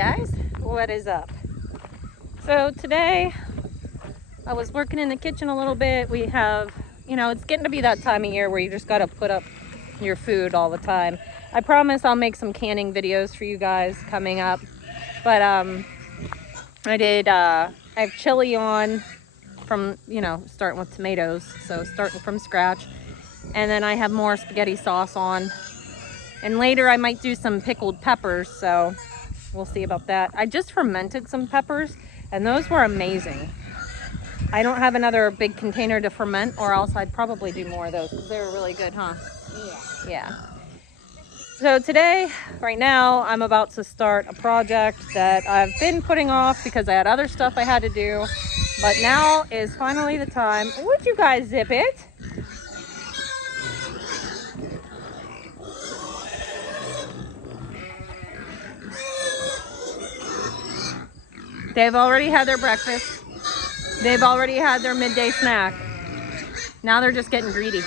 guys, what is up? So today I was working in the kitchen a little bit. We have, it's getting to be that time of year where you just got to put up your food all the time. I promise I'll make some canning videos for you guys coming up, but I have chili on from, starting with tomatoes, so starting from scratch, and then I have more spaghetti sauce on, and later I might do some pickled peppers, so we'll see about that. I just fermented some peppers and those were amazing. I don't have another big container to ferment, or else I'd probably do more of those because they were really good, huh? Yeah. So today, right now, I'm about to start a project that I've been putting off because I had other stuff I had to do, but now is finally the time. Would you guys zip it? They've already had their breakfast. They've already had their midday snack. Now they're just getting greedy.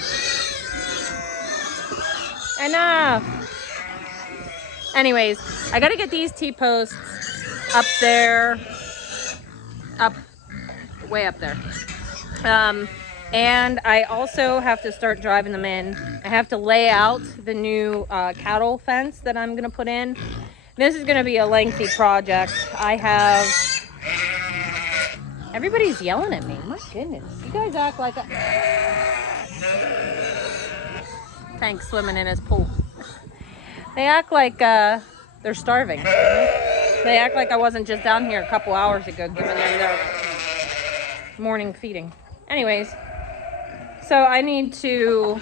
Enough. Anyways, I gotta get these T-posts up there, way up there. And I also have to start driving them in. I have to lay out the new cattle fence that I'm gonna put in. This is gonna be a lengthy project. Everybody's yelling at me. My goodness, you guys act like Tank's swimming in his pool. They act like they're starving. They act like I wasn't just down here a couple hours ago giving them their morning feeding. Anyways, so I need to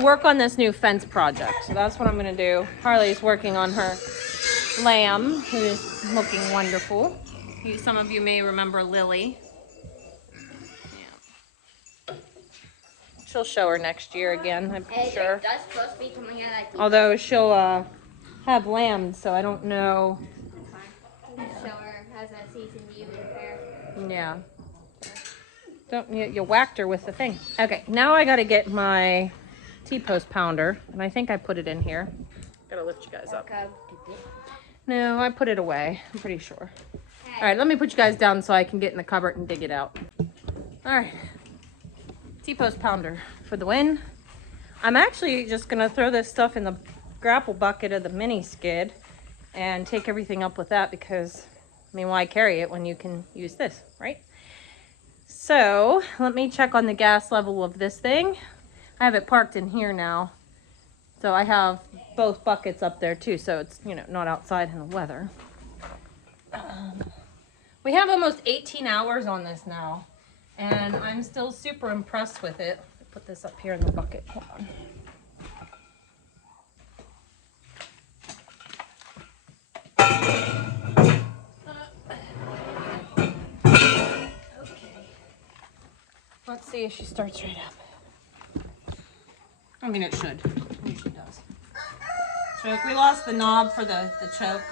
work on this new fence project. So that's what I'm gonna do. Harley's working on her lamb, who is looking wonderful. Some of you may remember Lily. Yeah. She'll show her next year again, I'm sure. That's supposed to be coming out like although she'll have lambs, so I don't know. show her as a season view in fair. Yeah. Don't you whacked her with the thing. Okay, now I gotta get my T-post pounder, and I think I put it in here. Gotta lift you guys up. No, I put it away, I'm pretty sure. All right, let me put you guys down so I can get in the cupboard and dig it out. All right, T-post pounder for the win. I'm actually just gonna throw this stuff in the grapple bucket of the mini skid and take everything up with that because, I mean, why carry it when you can use this, right? So let me check on the gas level of this thing. I have it parked in here now. So I have both buckets up there too, so it's, not outside in the weather. We have almost 18 hours on this now, and I'm still super impressed with it. Put this up here in the bucket. Hold on. Okay. Let's see if she starts right up. I mean, it should. I think she does. Choke. We lost the knob for the choke.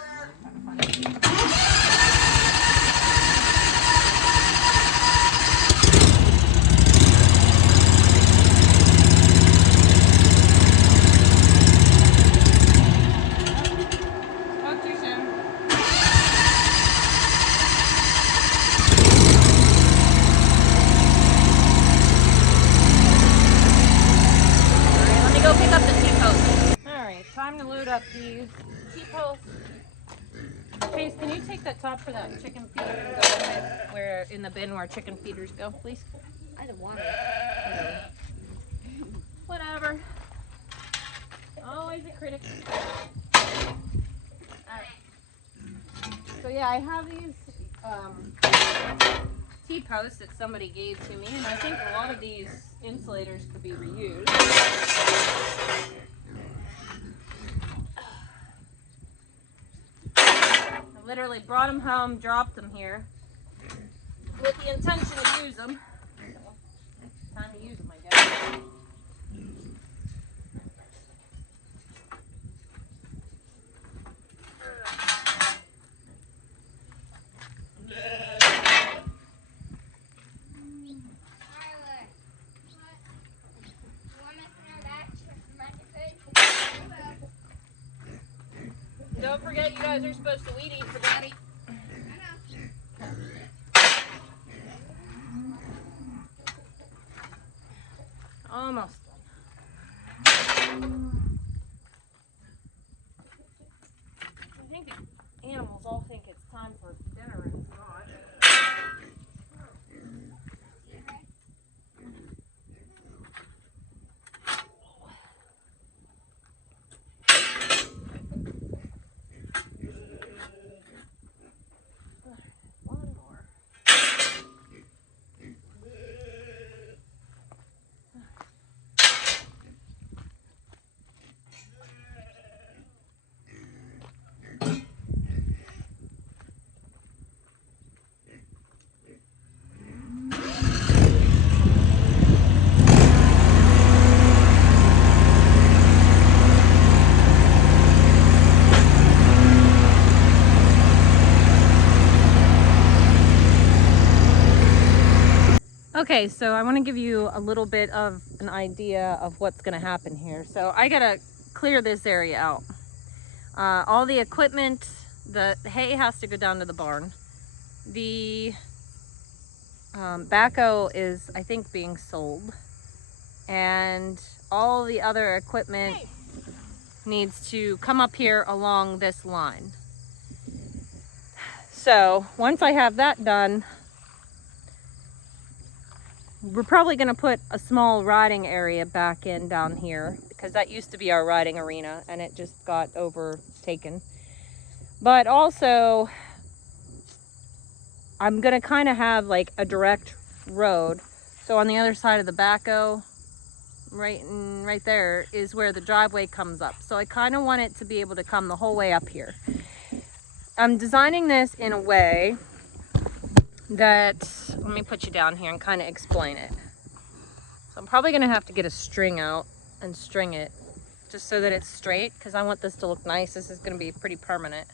Time to load up these T-posts. Chase, can you take that top for that chicken feeder and go in the bin where chicken feeders go, please? I don't want it. Whatever. Always a critic. Alright. So yeah, I have these T-posts that somebody gave to me, and I think a lot of these insulators could be reused. Literally brought them home, dropped them here with the intention to use them. Time to use them, I guess. Don't forget, you guys are supposed to weed eat for Daddy. Almost done. I think the animals all think it's time for dinner and it's not. One more. Okay, so I want to give you a little bit of an idea of what's going to happen here. So I got to clear this area out. All the equipment, the hay has to go down to the barn. The backhoe is, I think, being sold. And all the other equipment needs to come up here along this line. So once I have that done, we're probably going to put a small riding area back in down here because that used to be our riding arena and it just got overtaken. But also, I'm going to kind of have like a direct road. So on the other side of the backhoe, right there is where the driveway comes up. So I kind of want it to be able to come the whole way up here. I'm designing this in a way that, let me put you down here and kind of explain it. So I'm probably going to have to get a string out and string it just so that it's straight because I want this to look nice. This is going to be pretty permanent.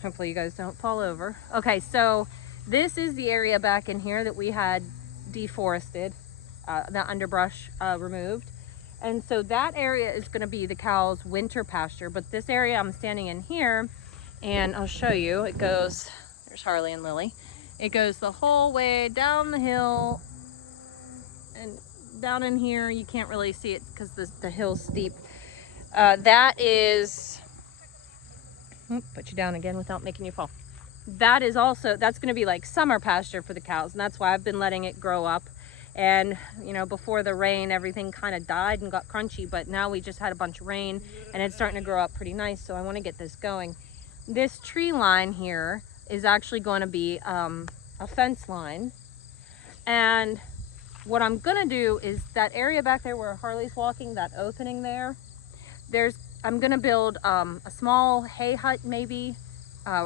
Hopefully you guys don't fall over. Okay, so this is the area back in here that we had deforested, the underbrush removed. And so that area is going to be the cows' winter pasture. But this area I'm standing in here, and I'll show you, it goes, there's Harley and Lily. It goes the whole way down the hill and down in here. You can't really see it because the hill's steep. That is, put you down again without making you fall. That is also, that's going to be like summer pasture for the cows. And that's why I've been letting it grow up. And, you know, before the rain, everything kind of died and got crunchy. But now we just had a bunch of rain and it's starting to grow up pretty nice. So I want to get this going. This tree line here is actually going to be a fence line. And what I'm going to do is that area back there where Harley's walking, that opening there, I'm going to build a small hay hut maybe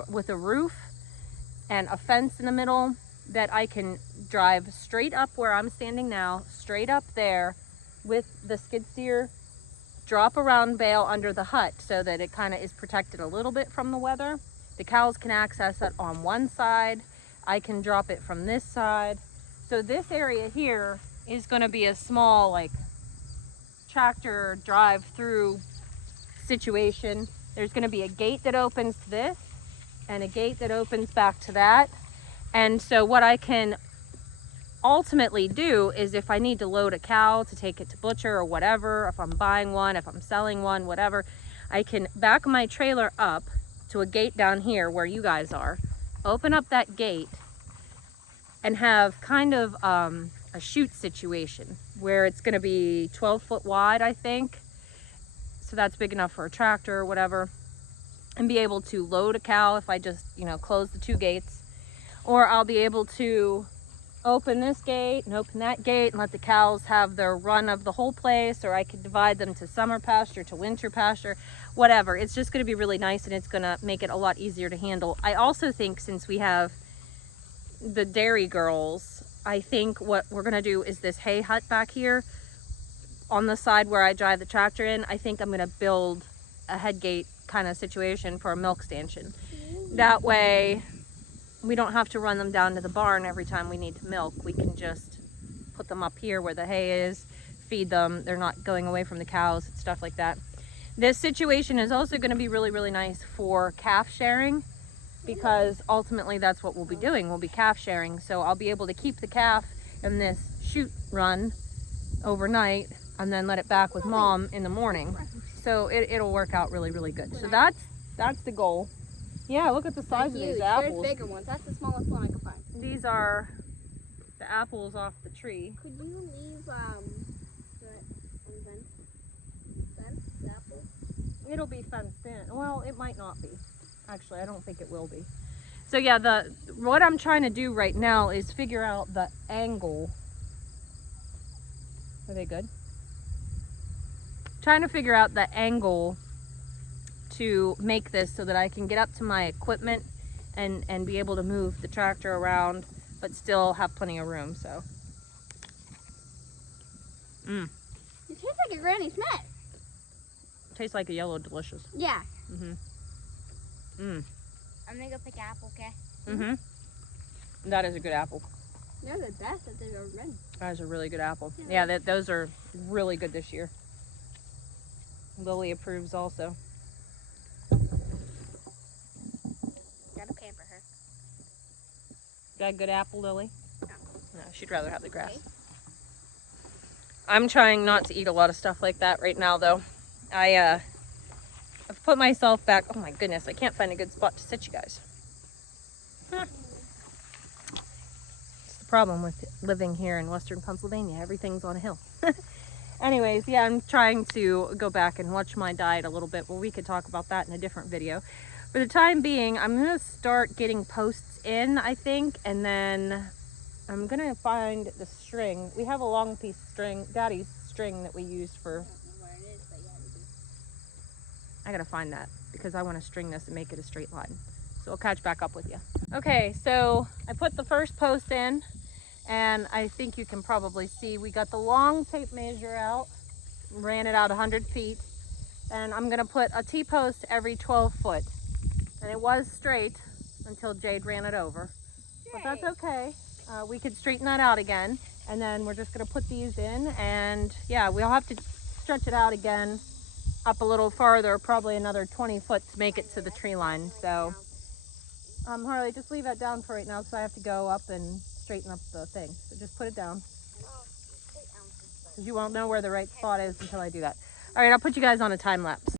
with a roof and a fence in the middle that I can drive straight up where I'm standing now, straight up there with the skid steer, drop around bale under the hut so that it kind of is protected a little bit from the weather. The cows can access it on one side. I can drop it from this side. So this area here is going to be a small like tractor drive through situation. There's going to be a gate that opens to this and a gate that opens back to that. And so what I can ultimately do is if I need to load a cow to take it to butcher or whatever, if I'm buying one, if I'm selling one, whatever, I can back my trailer up to a gate down here where you guys are, open up that gate and have kind of a chute situation where it's going to be 12 foot wide, I think. So that's big enough for a tractor or whatever, and be able to load a cow if I just, you know, close the two gates. Or I'll be able to open this gate and open that gate and let the cows have their run of the whole place, or I could divide them to summer pasture, to winter pasture, whatever. It's just going to be really nice and it's going to make it a lot easier to handle. I also think since we have the dairy girls, I think what we're going to do is this hay hut back here on the side where I drive the tractor in. I think I'm going to build a head gate kind of situation for a milk stanchion. That way we don't have to run them down to the barn every time we need to milk. We can just put them up here where the hay is, feed them. They're not going away from the cows and stuff like that. This situation is also going to be really, really nice for calf sharing, because ultimately that's what we'll be doing. We'll be calf sharing. So I'll be able to keep the calf in this shoot run overnight and then let it back with mom in the morning. So it'll work out really, really good. So that's the goal. Yeah, look at the size of these apples. There's bigger ones. That's the smallest one I could find. These are the apples off the tree. Could you leave the apple? It'll be fenced in. Well, it might not be. Actually, I don't think it will be. So yeah, what I'm trying to do right now is figure out the angle. Are they good? Trying to figure out the angle to make this so that I can get up to my equipment and be able to move the tractor around, but still have plenty of room. So It tastes like a Granny Smith. Tastes like a yellow delicious. Yeah. I'm gonna go pick an apple, okay? That is a good apple. They're the best that they've ever been. That is a really good apple. Yeah, those are really good this year. Lily approves also. Gotta pamper her. Got a good apple, Lily? No. No, she'd rather have the grass. Okay. I'm trying not to eat a lot of stuff like that right now, though. I've put myself back. Oh my goodness, I can't find a good spot to sit, you guys. It's the problem with living here in Western Pennsylvania. Everything's on a hill. Anyways, yeah, I'm trying to go back and watch my diet a little bit. Well, we could talk about that in a different video. For the time being, I'm going to start getting posts in, I think, and then I'm going to find the string. We have a long piece of string, Daddy's string that we use for... I gotta find that because I want to string this and make it a straight line. So I'll catch back up with you. Okay, so I put the first post in, and I think you can probably see we got the long tape measure out, ran it out 100 feet, and I'm gonna put a T-post every 12 foot. And it was straight until Jade ran it over. But that's okay. We could straighten that out again, and then we're just gonna put these in, and yeah, we'll have to stretch it out again up a little farther, probably another 20 foot to make it to the tree line. So Harley, just leave that down for right now, so I have to go up and straighten up the thing. So just put it down, because you won't know where the right spot is until I do that. All right, I'll put you guys on a time lapse.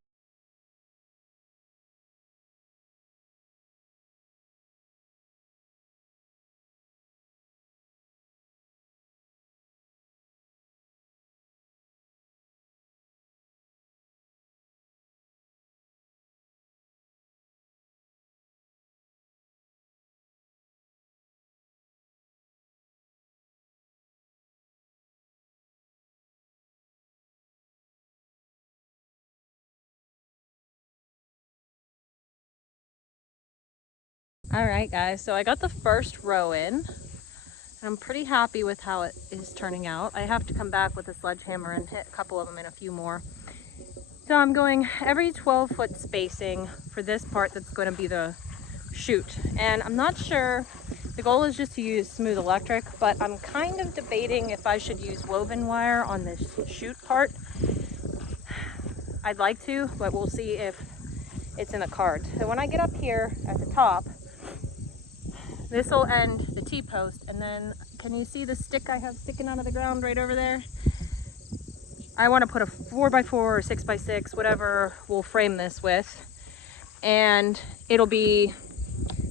All right, guys, so I got the first row in. I'm pretty happy with how it is turning out. I have to come back with a sledgehammer and hit a couple of them and a few more. So I'm going every 12-foot spacing for this part that's going to be the chute. And I'm not sure, the goal is just to use smooth electric, but I'm kind of debating if I should use woven wire on this chute part. I'd like to, but we'll see if it's in the cards. So when I get up here at the top, this will end the T-post, and then can you see the stick I have sticking out of the ground right over there? I want to put a 4x4 or 6x6, whatever we'll frame this with, and it'll be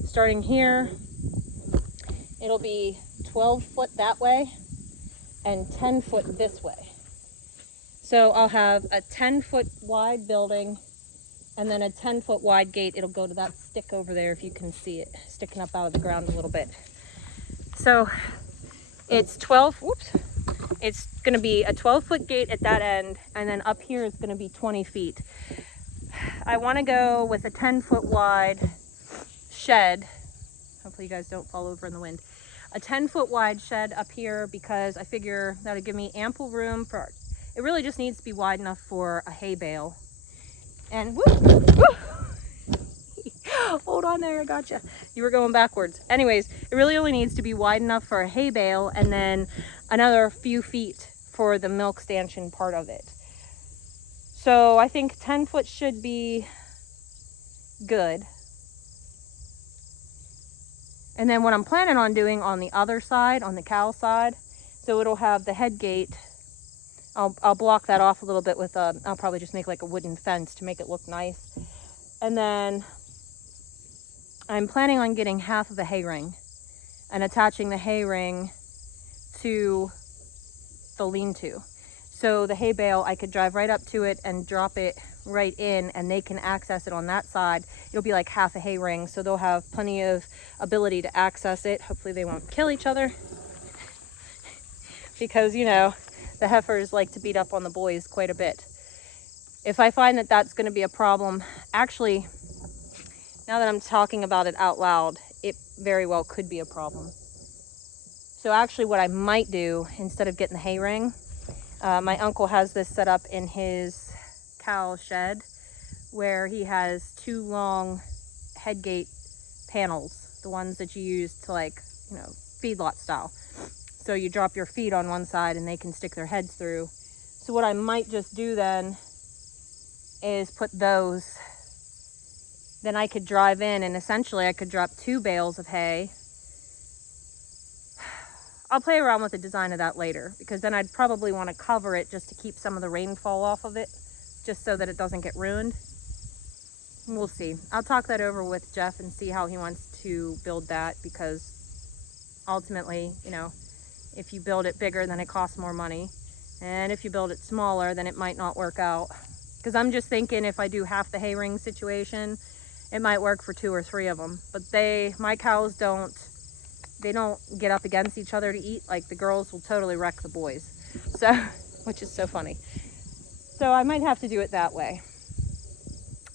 starting here. It'll be 12 foot that way and 10 foot this way. So I'll have a 10-foot wide building and then a 10-foot wide gate. It'll go to that stick over there, if you can see it sticking up out of the ground a little bit. So it's 12, whoops. It's gonna be a 12-foot gate at that end, and then up here is gonna be 20 feet. I wanna go with a 10-foot wide shed. Hopefully you guys don't fall over in the wind. A 10-foot wide shed up here, because I figure that'll give me ample room for, it really just needs to be wide enough for a hay bale. And whoop, whoop. Hold on there, I gotcha. You were going backwards. Anyways, it really only needs to be wide enough for a hay bale, and then another few feet for the milk stanchion part of it. So I think 10 foot should be good. And then what I'm planning on doing on the other side, on the cow side, so it'll have the head gate. I'll block that off a little bit with I'll probably just make like a wooden fence to make it look nice. And then I'm planning on getting half of a hay ring and attaching the hay ring to the lean-to. So the hay bale, I could drive right up to it and drop it right in, and they can access it on that side. It'll be like half a hay ring, so they'll have plenty of ability to access it. Hopefully they won't kill each other, because you know, the heifers like to beat up on the boys quite a bit. If I find that that's going to be a problem, actually, now that I'm talking about it out loud, it very well could be a problem. So actually what I might do, instead of getting the hay ring, my uncle has this set up in his cow shed where he has 2 long head gate panels, the ones that you use to, like, you know, feedlot style. So you drop your feet on one side and they can stick their heads through. So what I might just do then is put those. Then I could drive in and essentially I could drop 2 bales of hay. I'll play around with the design of that later, because then I'd probably want to cover it just to keep some of the rainfall off of it, just so that it doesn't get ruined. We'll see. I'll talk that over with Jeff and see how he wants to build that, because ultimately, you know, if you build it bigger, then it costs more money. And if you build it smaller, then it might not work out. Because I'm just thinking if I do half the hay ring situation, it might work for 2 or 3 of them. But my cows don't get up against each other to eat. Like, the girls will totally wreck the boys. So, which is so funny. So I might have to do it that way.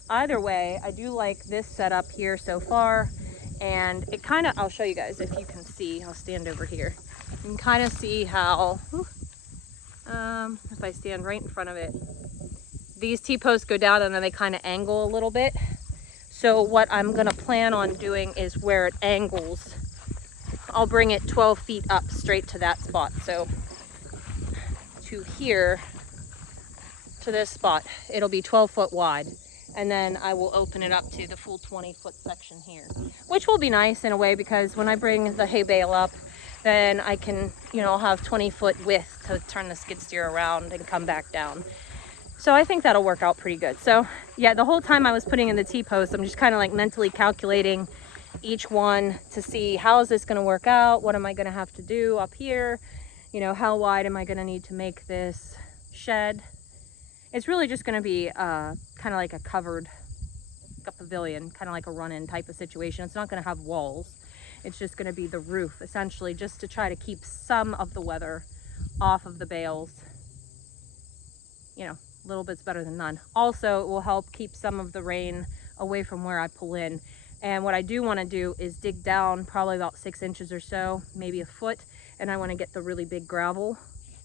Either way, I do like this setup here so far. And it kind of, I'll show you guys if you can see. I'll stand over here. You can kind of see how, if I stand right in front of it, these T-posts go down and then they kind of angle a little bit. So what I'm going to plan on doing is where it angles, I'll bring it 12 feet up straight to that spot. So to here, to this spot, it'll be 12 foot wide. And then I will open it up to the full 20-foot section here, which will be nice in a way, because when I bring the hay bale up, then I can, you know, have 20-foot width to turn the skid steer around and come back down. So I think that'll work out pretty good. So yeah, the whole time I was putting in the T-post, I'm just kind of like mentally calculating each one to see, how is this going to work out? What am I going to have to do up here? You know, how wide am I going to need to make this shed? It's really just going to be kind of like a pavilion, kind of like a run-in type of situation. It's not going to have walls. It's just going to be the roof, essentially, just to try to keep some of the weather off of the bales. You know, a little bit's better than none. Also, it will help keep some of the rain away from where I pull in. And what I do want to do is dig down probably about 6 inches or so, maybe a foot, and I want to get the really big gravel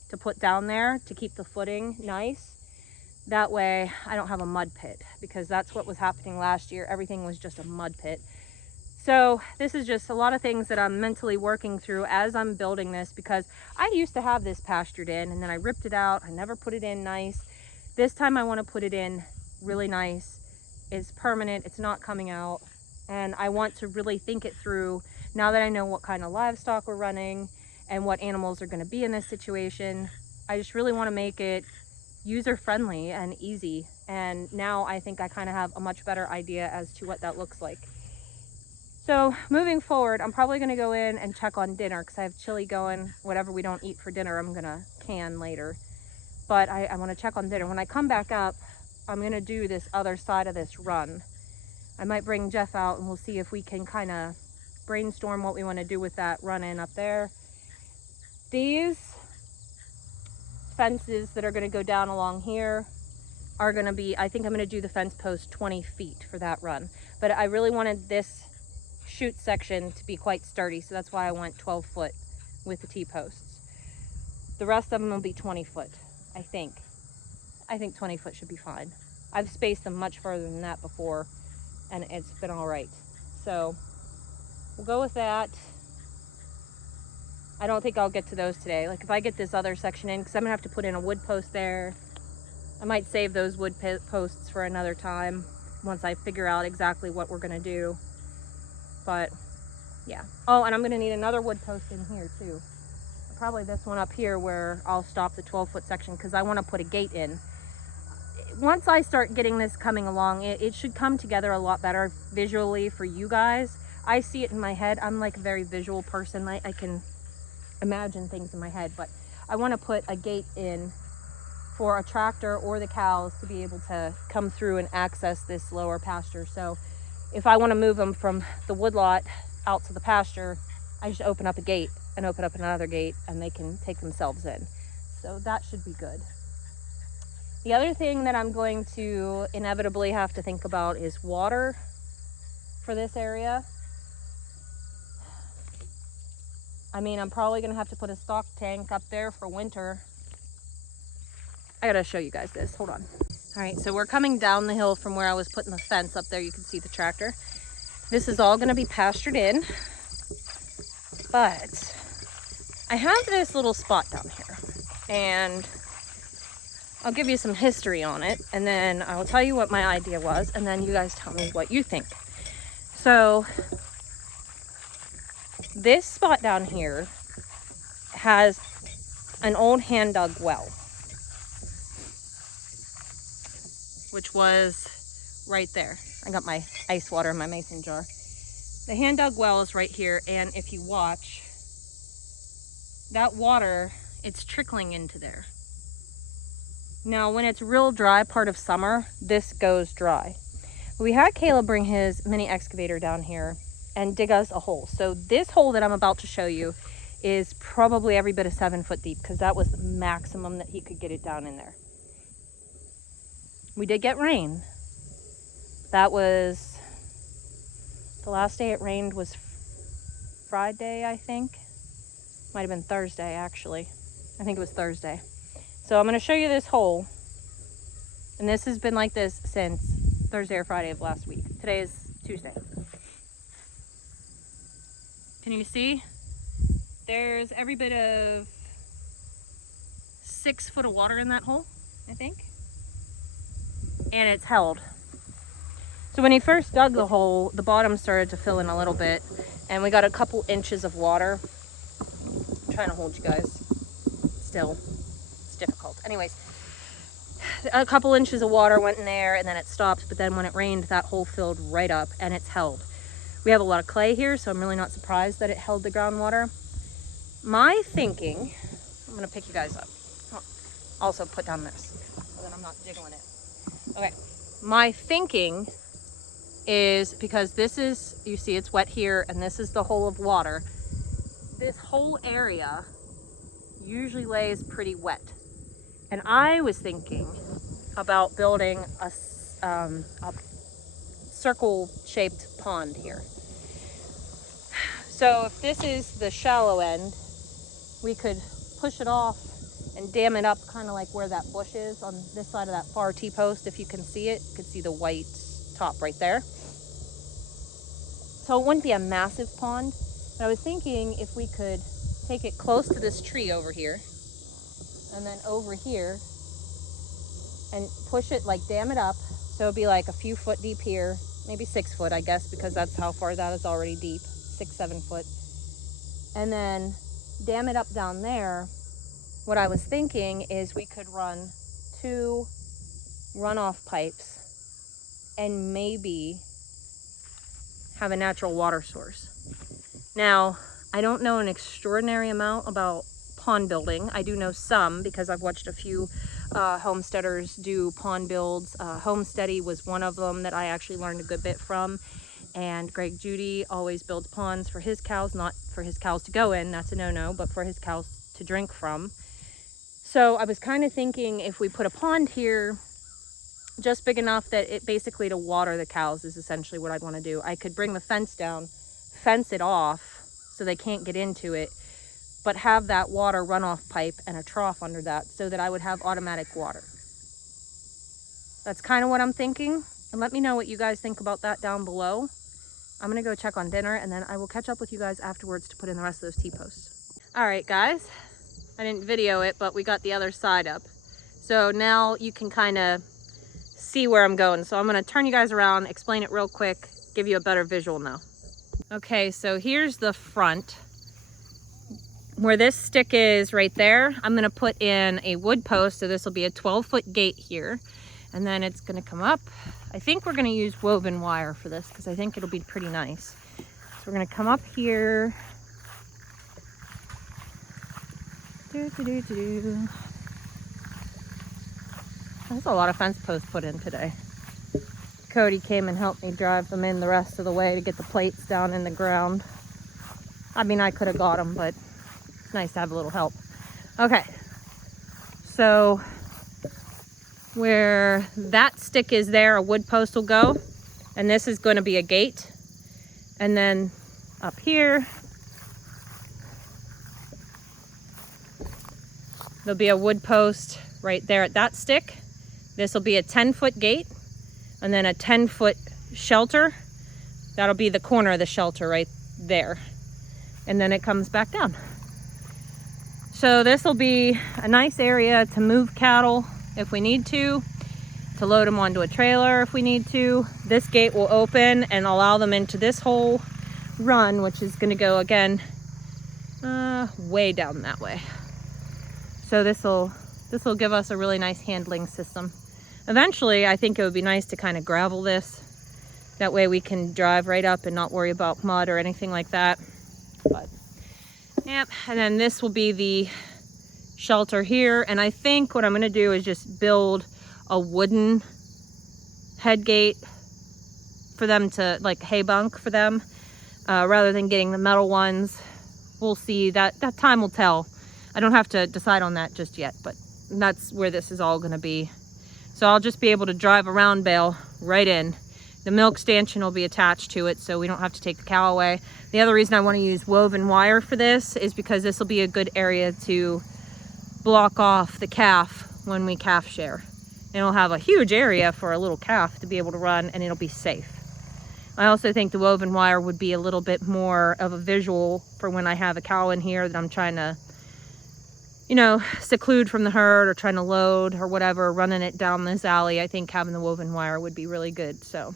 to put down there to keep the footing nice. That way I don't have a mud pit, because that's what was happening last year. Everything was just a mud pit. So this is just a lot of things that I'm mentally working through as I'm building this, because I used to have this pastured in and then I ripped it out. I never put it in nice. This time I want to put it in really nice. It's permanent. It's not coming out. And I want to really think it through now that I know what kind of livestock we're running and what animals are going to be in this situation. I just really want to make it user-friendly and easy. And now I think I kind of have a much better idea as to what that looks like. So moving forward, I'm probably going to go in and check on dinner, because I have chili going. Whatever we don't eat for dinner, I'm going to can later. But I want to check on dinner. When I come back up, I'm going to do this other side of this run. I might bring Jeff out and we'll see if we can kind of brainstorm what we want to do with that run in up there. These fences that are going to go down along here are going to be, I think I'm going to do the fence post 20 feet for that run. But I really wanted this chute section to be quite sturdy, so that's why I went 12 foot with the T-posts. The rest of them will be 20 foot, I think. I think 20 foot should be fine. I've spaced them much further than that before, and it's been all right. So we'll go with that. I don't think I'll get to those today. Like, if I get this other section in, because I'm gonna have to put in a wood post there, I might save those wood posts for another time once I figure out exactly what we're gonna do. But yeah. Oh, and I'm gonna need another wood post in here too. Probably this one up here where I'll stop the 12-foot section because I want to put a gate in. Once I start getting this coming along, it should come together a lot better visually for you guys. I see it in my head. I'm like a very visual person. I can imagine things in my head, but I want to put a gate in for a tractor or the cows to be able to come through and access this lower pasture. So if I want to move them from the woodlot out to the pasture, I just open up a gate and open up another gate and they can take themselves in. So that should be good. The other thing that I'm going to inevitably have to think about is water for this area. I mean, I'm probably gonna have to put a stock tank up there for winter. I gotta show you guys this, hold on. All right, so we're coming down the hill from where I was putting the fence up there. You can see the tractor. This is all gonna be pastured in, but I have this little spot down here and I'll give you some history on it and then I'll tell you what my idea was and then you guys tell me what you think. So this spot down here has an old hand dug well, which was right there. I got my ice water in my mason jar. The hand dug well is right here, and if you watch, that water, it's trickling into there. Now, when it's real dry part of summer, this goes dry. We had Caleb bring his mini excavator down here and dig us a hole. So this hole that I'm about to show you is probably every bit of 7 foot deep because that was the maximum that he could get it down in there. We did get rain. That was, the last day it rained was Friday, I think. Might have been Thursday, actually. I think it was Thursday. So I'm gonna show you this hole. And this has been like this since Thursday or Friday of last week. Today is Tuesday. Can you see? There's every bit of 6 foot of water in that hole, I think. And it's held. So when he first dug the hole, the bottom started to fill in a little bit and we got a couple inches of water. I'm trying to hold you guys still. It's difficult. Anyways, a couple inches of water went in there and then it stopped, but then when it rained, that hole filled right up and it's held. We have a lot of clay here, so I'm really not surprised that it held the groundwater. My thinking, I'm gonna pick you guys up. Also put down this so that I'm not jiggling it. Okay, my thinking is because this is, you see it's wet here and this is the hole of water. This whole area usually lays pretty wet. And I was thinking about building a circle-shaped pond here. So if this is the shallow end, we could push it off and dam it up kind of like where that bush is on this side of that far T-post. If you can see it, you can see the white top right there. So it wouldn't be a massive pond, but I was thinking if we could take it close to this tree over here and then over here and push it, like dam it up. So it'd be like a few foot deep here, maybe 6 foot, I guess, because that's how far that is already deep, 6-7 foot. And then dam it up down there. What I was thinking is we could run 2 runoff pipes and maybe have a natural water source. Now, I don't know an extraordinary amount about pond building. I do know some because I've watched a few homesteaders do pond builds. Homesteady was one of them that I actually learned a good bit from. And Greg Judy always builds ponds for his cows, not for his cows to go in, that's a no-no, but for his cows to drink from. So I was kind of thinking if we put a pond here, just big enough that it basically to water the cows is essentially what I'd want to do. I could bring the fence down, fence it off so they can't get into it, but have that water runoff pipe and a trough under that so that I would have automatic water. That's kind of what I'm thinking. And let me know what you guys think about that down below. I'm gonna go check on dinner and then I will catch up with you guys afterwards to put in the rest of those T-posts. All right, guys, I didn't video it, but we got the other side up. So now you can kind of see where I'm going. So I'm gonna turn you guys around, explain it real quick, give you a better visual now. Okay, so here's the front. Where this stick is right there, I'm gonna put in a wood post. So this will be a 12-foot gate here. And then it's gonna come up. I think we're gonna use woven wire for this because I think it'll be pretty nice. So we're gonna come up here. There's a lot of fence posts put in today. Cody came and helped me drive them in the rest of the way to get the plates down in the ground. I mean, I could have got them, but it's nice to have a little help. Okay, so where that stick is there, a wood post will go, and this is going to be a gate. And then up here, there'll be a wood post right there at that stick. This will be a 10-foot gate, and then a 10-foot shelter. That'll be the corner of the shelter right there. And then it comes back down. So this will be a nice area to move cattle if we need to load them onto a trailer if we need to. This gate will open and allow them into this whole run, which is going to go again way down that way. So this will give us a really nice handling system. Eventually, I think it would be nice to kind of gravel this. That way we can drive right up and not worry about mud or anything like that. But, yep, and then this will be the shelter here. And I think what I'm gonna do is just build a wooden head gate for them to, like hay bunk for them, rather than getting the metal ones. We'll see, that time will tell. I don't have to decide on that just yet, but that's where this is all gonna be. So I'll just be able to drive a round bale right in. The milk stanchion will be attached to it, so we don't have to take the cow away. The other reason I want to use woven wire for this is because this will be a good area to block off the calf when we calf share. And it'll have a huge area for a little calf to be able to run, and it'll be safe. I also think the woven wire would be a little bit more of a visual for when I have a cow in here that I'm trying to, you know, seclude from the herd or trying to load or whatever, running it down this alley. I think having the woven wire would be really good. So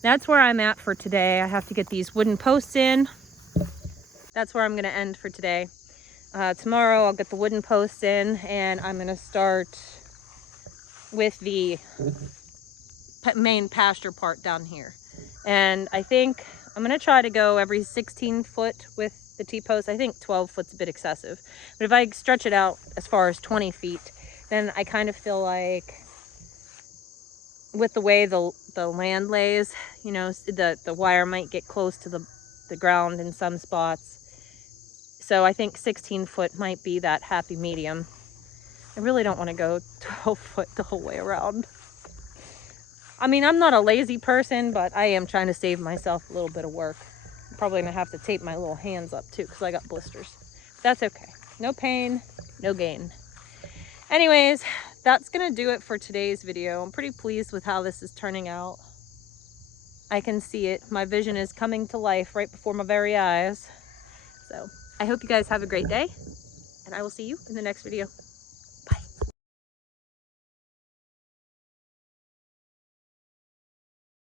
that's where I'm at for today. I have to get these wooden posts in. That's where I'm going to end for today. Tomorrow I'll get the wooden posts in, and I'm going to start with the main pasture part down here. And I think I'm going to try to go every 16 foot with the T-post. I think 12 foot's a bit excessive. But if I stretch it out as far as 20 feet, then I kind of feel like with the way the land lays, you know, the wire might get close to the ground in some spots. So I think 16 foot might be that happy medium. I really don't want to go 12 foot the whole way around. I mean, I'm not a lazy person, but I am trying to save myself a little bit of work. I'm probably gonna have to tape my little hands up too, because I got blisters. But that's okay. No pain, no gain. Anyways, that's gonna do it for today's video. I'm pretty pleased with how this is turning out. I can see it. My vision is coming to life right before my very eyes. So I hope you guys have a great day, and I will see you in the next video.